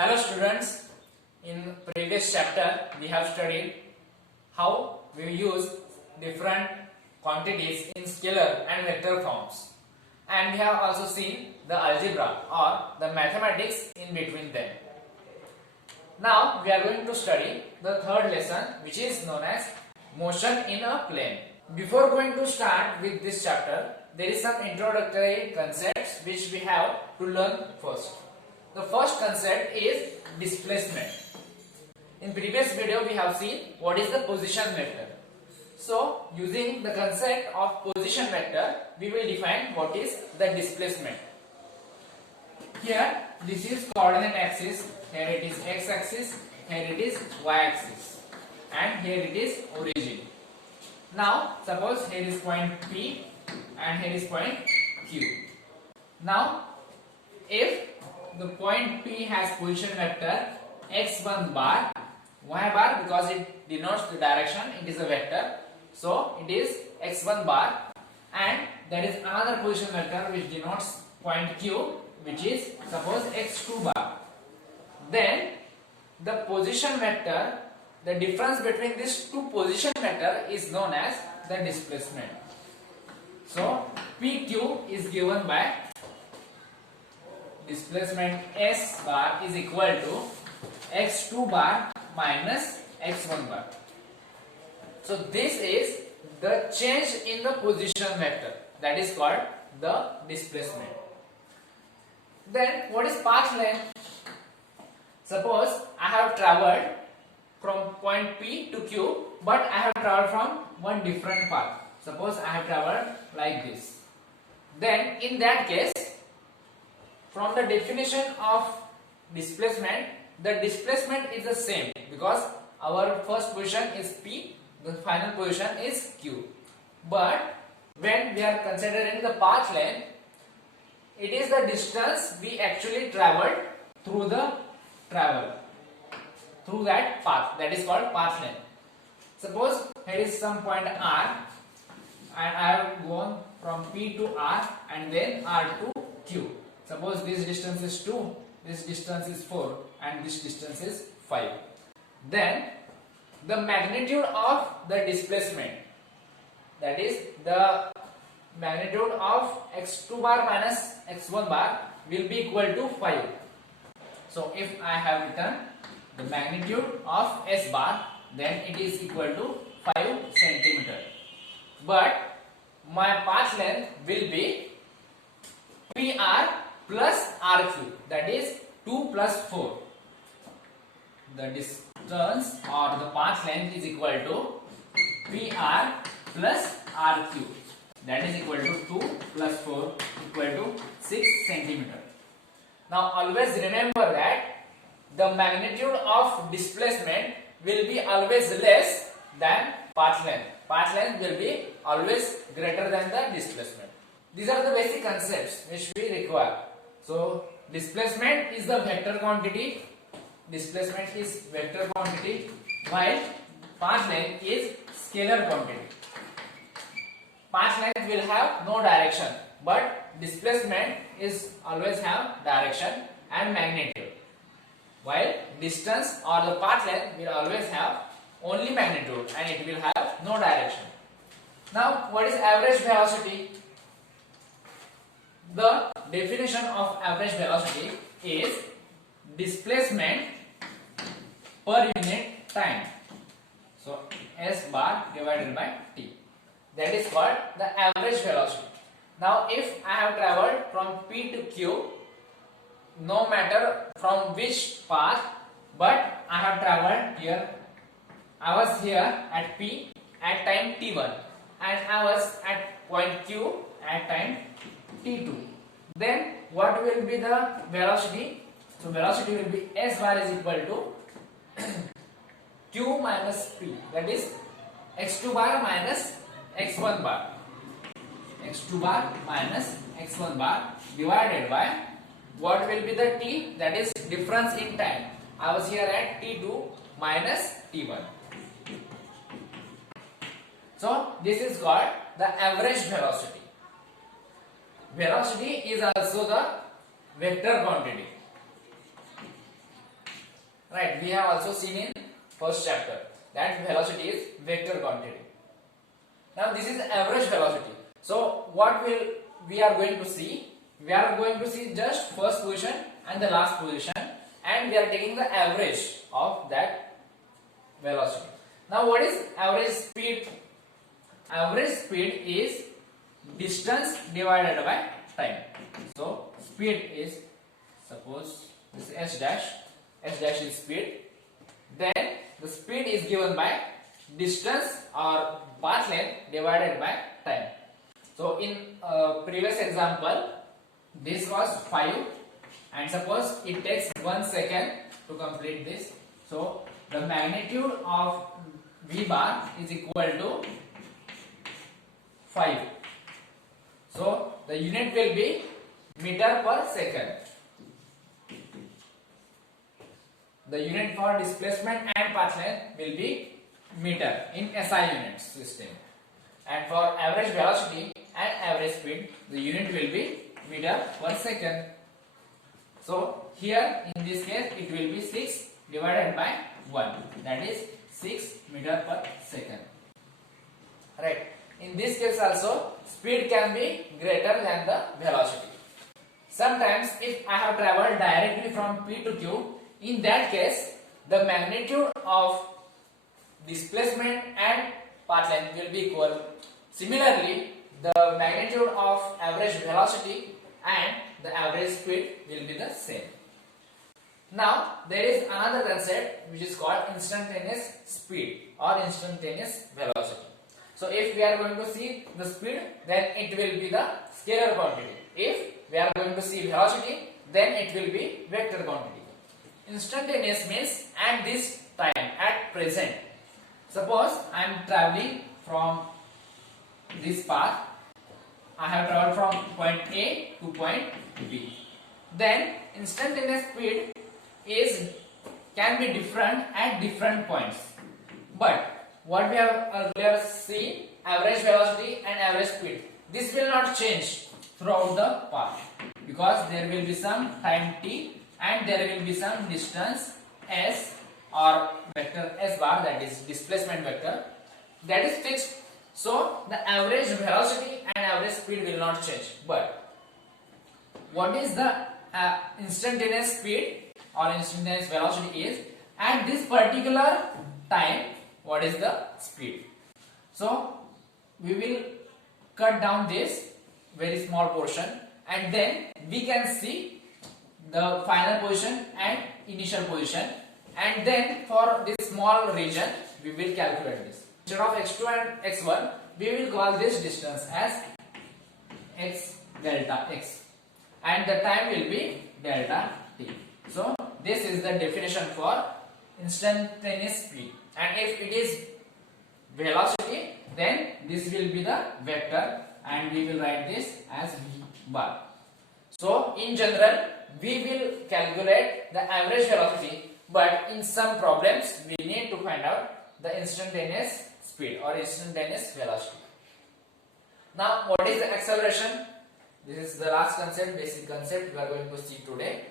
Hello students, in previous chapter we have studied how we use different quantities in scalar and vector forms, and we have also seen the algebra or the mathematics in between them. Now we are going to study the third lesson, which is known as motion in a plane. Before going to start with this chapter, there is some introductory concepts which we have to learn first. The first concept is displacement. In previous video we have seen what is the position vector. So using the concept of position vector, we will define what is the displacement. Here this is coordinate axis, here it is x axis, here it is y axis, and here it is origin. Now suppose here is point P and here is point Q. Now if the point P has position vector x1 bar, y bar because it denotes the direction, it is a vector, so it is x1 bar, and there is another position vector which denotes point Q, which is suppose x2 bar. Then the position vector, the difference between these two position vector is known as the displacement. So PQ is given by displacement S bar is equal to x2 bar minus x1 bar. So this is the change in the position vector, that is called the displacement. Then what is path length? Suppose I have traveled from point P to Q, but I have traveled from one different path. Suppose I have traveled like this. Then in that case, from the definition of displacement, the displacement is the same because our first position is P, the final position is Q. But when we are considering the path length, it is the distance we actually traveled through that path, that is called path length. Suppose here is some point R and I have gone from P to R and then R to Q. Suppose this distance is 2, this distance is 4, and this distance is 5. Then the magnitude of the displacement, that is the magnitude of x2 bar minus x1 bar, will be equal to 5. So if I have written the magnitude of S bar, then it is equal to 5 centimeter. But my path length will be PR plus RQ, that is 2 plus 4. The distance or the path length is equal to PR plus RQ, that is equal to 2 plus 4 equal to 6 centimeter. Now always remember that the magnitude of displacement will be always less than path length. Path length will be always greater than the displacement. These are the basic concepts which we require. So displacement is the vector quantity, while path length is scalar quantity. Path length will have no direction, but displacement is always have direction and magnitude, while distance or the path length will always have only magnitude and it will have no direction. Now what is average velocity? The definition of average velocity is displacement per unit time. So S bar divided by T, that is called the average velocity. Now if I have traveled from P to Q, no matter from which path, but I have traveled here, I was here at P at time T1 and I was at point Q at time T2. Then what will be the velocity? So velocity will be S bar is equal to Q minus P, that is x2 bar minus x1 bar. x2 bar minus x1 bar divided by what will be the T, that is difference in time. I was here at T2 minus T1. So this is called the average velocity. Velocity is also the vector quantity. Right, we have also seen in first chapter that velocity is vector quantity. Now this is average velocity. So what we are going to see? We are going to see just first position and the last position, and we are taking the average of that velocity. Now what is average speed? Average speed is distance divided by time. So speed is, suppose this is h dash is speed. Then the speed is given by distance or path length divided by time. So in previous example, this was 5, and suppose it takes 1 second to complete this. So the magnitude of v bar is equal to 5. So the unit will be meter per second. The unit for displacement and path length will be meter in SI units system. And for average velocity and average speed, the unit will be meter per second. So here in this case it will be 6 divided by 1, that is 6 meter per second. Right. In this case also speed can be greater than the velocity. Sometimes if I have traveled directly from P to Q, in that case the magnitude of displacement and path length will be equal. Similarly, the magnitude of average velocity and the average speed will be the same. Now there is another concept which is called instantaneous speed or instantaneous velocity. So if we are going to see the speed, then it will be the scalar quantity. If we are going to see velocity, then it will be vector quantity. Instantaneous means at this time, at present. Suppose I am traveling from this path. I have traveled from point A to point B. Then instantaneous speed can be different at different points. But what we have earlier seen, average velocity and average speed, this will not change throughout the path, because there will be some time t and there will be some distance s or vector s bar, that is displacement vector, that is fixed. So the average velocity and average speed will not change. But what is the instantaneous speed or instantaneous velocity is at this particular time, what is the speed. So we will cut down this very small portion, and then we can see the final position and initial position, and then for this small region we will calculate this. Instead of x2 and x1, we will call this distance as x delta x, and the time will be delta t. So this is the definition for instantaneous speed, and if it is velocity, then this will be the vector, and we will write this as v bar. So in general we will calculate the average velocity, but in some problems we need to find out the instantaneous speed or instantaneous velocity. Now what is the acceleration? This is the last concept, basic concept we are going to see today.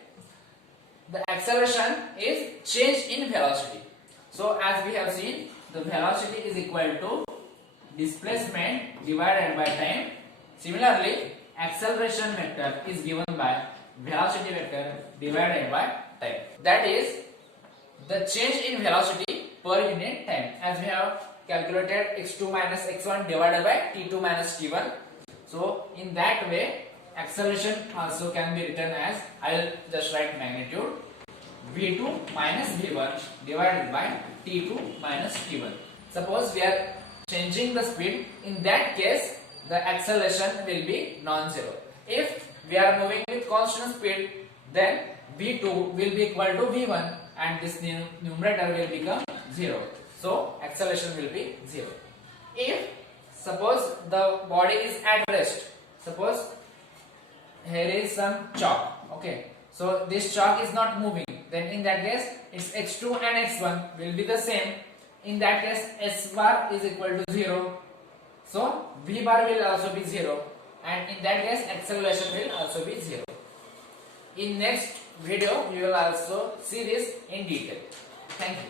The acceleration is change in velocity. So as we have seen, the velocity is equal to displacement divided by time. Similarly, acceleration vector is given by velocity vector divided by time. That is the change in velocity per unit time, as we have calculated x2 minus x1 divided by t2 minus t1. So in that way, acceleration also can be written as, I will just write magnitude, v2 minus v1 divided by t2 minus t1. Suppose we are changing the speed, in that case the acceleration will be non-zero. If we are moving with constant speed, then v2 will be equal to v1 and this numerator will become 0. So acceleration will be 0. If suppose the body is at rest, suppose here is some chalk, okay, so this chalk is not moving, then in that case its x2 and x1 will be the same. In that case s bar is equal to 0, so v bar will also be 0, and in that case acceleration will also be 0. In next video you will also see this in detail. Thank you.